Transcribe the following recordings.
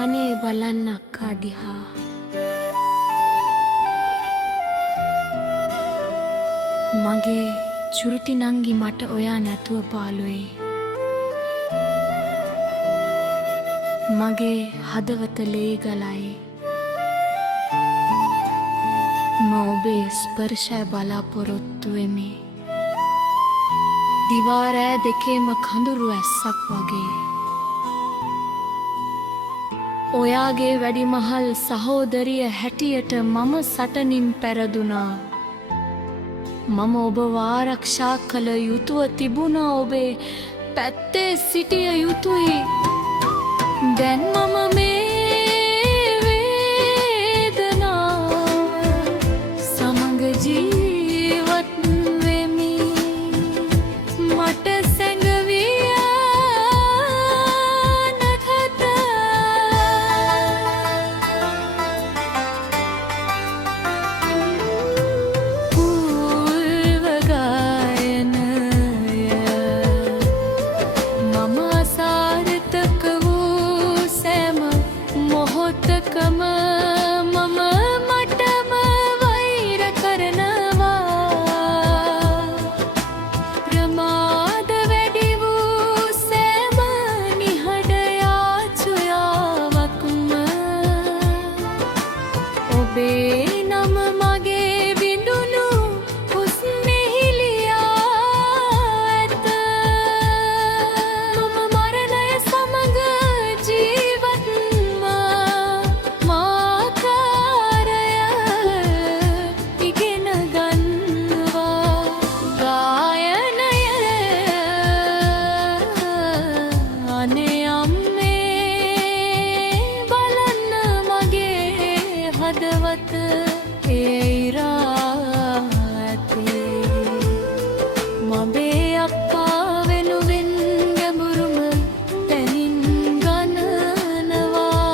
අනේ බලන්න අක්කා දිහා. මගේ චුරුටි නංගි මට ඔයා නැතුව පාළුවේ. මගේ හදවත ලේ ගලයි. මම ඔබේ ස්පර්ශය බලාපොරොත්තු වෙමි. දිවා රෑ දෙකේම කඳුරු ඇස්සක් වගේ. ඔයාගේ වැඩිමහල් සහෝදරිය හැටියට මම සටනින් පැරදුනා. මම ඔබව ආරක්ෂා කළ යුතුව තිබුණා. ඔබේ පැත්තේ සිටිය යුතුයි. දැන් මම මේ වේදනාව සමග ජීවත් වෙමි. මට සැඟවිය නැත. පූර්ව ගායනය මම අසාර්ථක වූ සෑම මොහොතකම මම මටම වෛර කරනවා. ප්‍රමාද වැඩි වූ සෑම නිහඬ යාචුයාවක්ම ඔබේ නම මගේ විඳුණු හුස්මෙහි ලියා ඇත. මම මරණය සමග ජීවත්ම මාකාරය ඉගෙන ගන්නවා. ගායනය අනේ අම්මේ බලන්න මගේ හදවත ඒරා ඇතේ. මගේ අක්කා වෙනුවෙන් ගැඹුරුම තැනින් ගණනවා.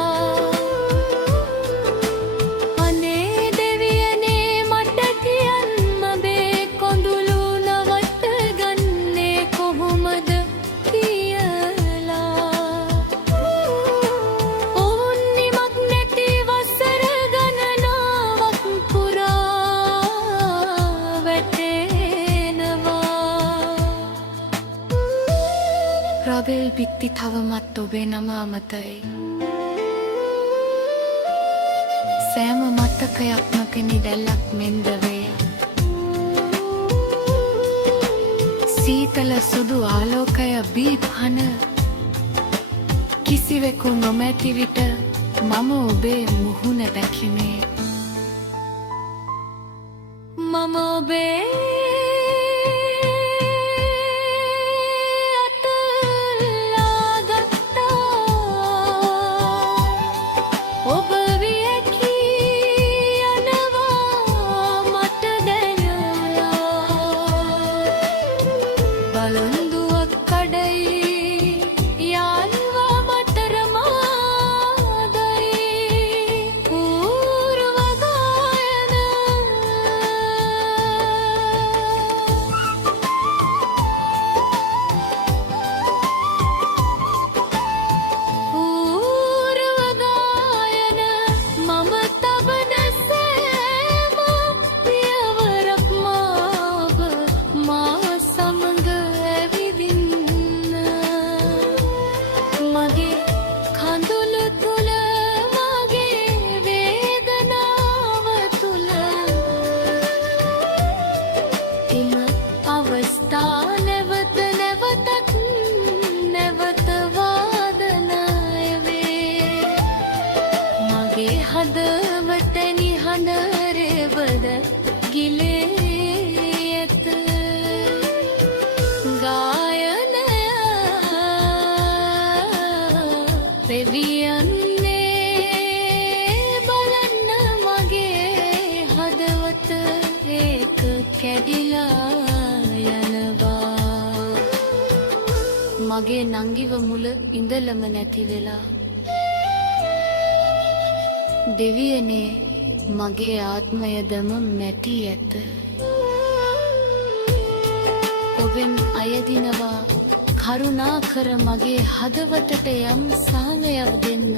අනේ දෙවියනේ මට කියන්න මගේ කොඳුළු නවට ගන්නේ කොහොමද කියලා. ඔවුන් නිමක් නැති වසර ගණනාවක් පුරා වැටෙනවා. රබෙල් බිත්ති තවමත් ඔබේ නම අමතයි. සෑම මතකයක්ම කෙනිදැල්ලක් මෙන්ද වේ. සීතල සුදු ආලෝකය බීපහන කිසිවෙකු නොමැති විට මම ඔබේ මුහුණ දැකිමේ. මම ඔබේ ඔබ වියකී යනවා මට දැනෙනවා. බලන්දුවක් කඩයි යාළුවා මතරමාදයි. පූර්ව ගායන පූර්ව ගායන මම තබන සෑම පියවරක් මාව මා සමග ඇවිදින්න. මගේ කඳුළු තුල මගේ වේදනාව තුල එම අවස්ථා නැවත නැවතත් නැවත වාදනය වේ. මගේ හදවත නිහඬ රෙවද ගිලේ ඇත. ගායනය රෙවියන්නේ බලන්න මගේ හදවත ඒක කැඩිලා යනවා. මගේ නංගිව මුල ඉඳලම නැති වෙලා. දෙවියනේ මගේ ආත්මයදම මැටි ඇත. ඔබෙන් අයදිනවා කරුණාකර මගේ හදවතට යම් සාහනයක් දෙන්න.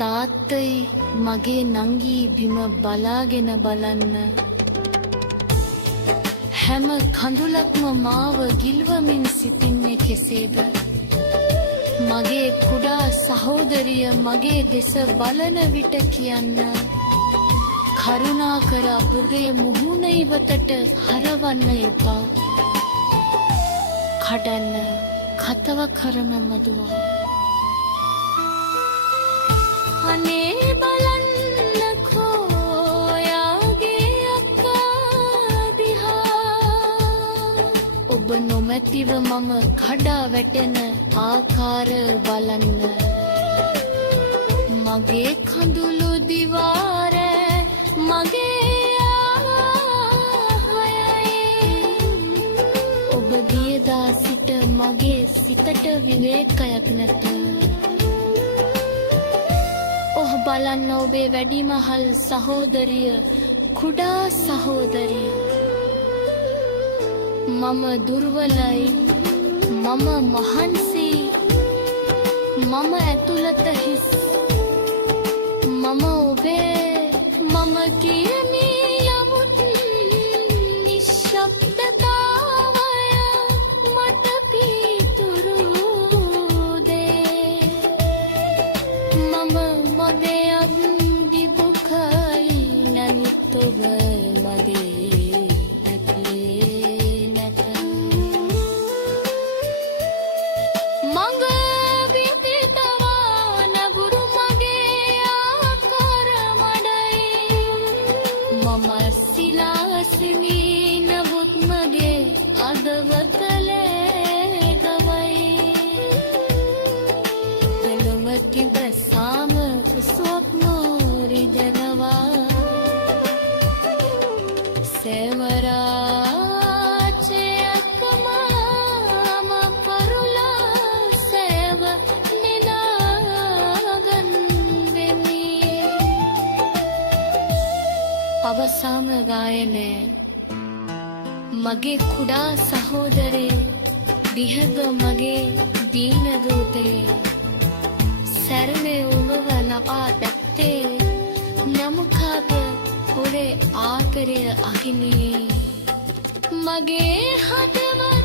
තාත්තයි මගේ නංගී බිම බලාගෙන බලන්න හැම කඳුලක්ම මාව ගිල්වමින් සිටින්නේ කෙසේද මගේ කුඩා සහෝදරිය මගේ දෙස බලන විට කියන්න කරුණාකර අපගේ මුහුණ ඉවතට හරවන්න එපා කඩන්න කතව කරන මදුවා අනේ බලන්නකෝ යාගේ අක්කා දිහා ඔබ නොමැතිව මම කඩා වැටෙන ආකාර බලන්න මගේ කඳුළු දිවාර මගේ ආහයයි ඔබ දියදා සිට මගේ සිතට විවේකයක් නැත ඔහ බලන්න ඔබේ වැඩිමහල් සහෝදරිය කුඩා සහෝදරිය මම දුර්වලයි මම මහන්සි මම ඇතුළත හිස් මම ඔබේ මම කියමි යමුත් නිශ්ශබ්දතාවය මට පිතුරු දේ මම මදයක් දිබුකල් නැනිත් ඔබ මගේ ඇතුලේ නැත මඟ විදිතවා නැගුරු මගේ ආකාර මඩයි මම සිලාසිමි නමුත් මගේ අදවතලේ ගවයි වෙනමකින් ප්‍රසාම ස්වප්නෝරි ජනවා සෙවරාචයක්කම පරුලා සෙව නිනාගන් වෙමි අවසාන ගායනය මගේ කුඩා සහෝදරේ බිහද මගේ දීන දූතේ සැරනේ උමව නපා දැත්තේ නමුකාද පුරේ ආතරය අහිනේ මගේ හදවත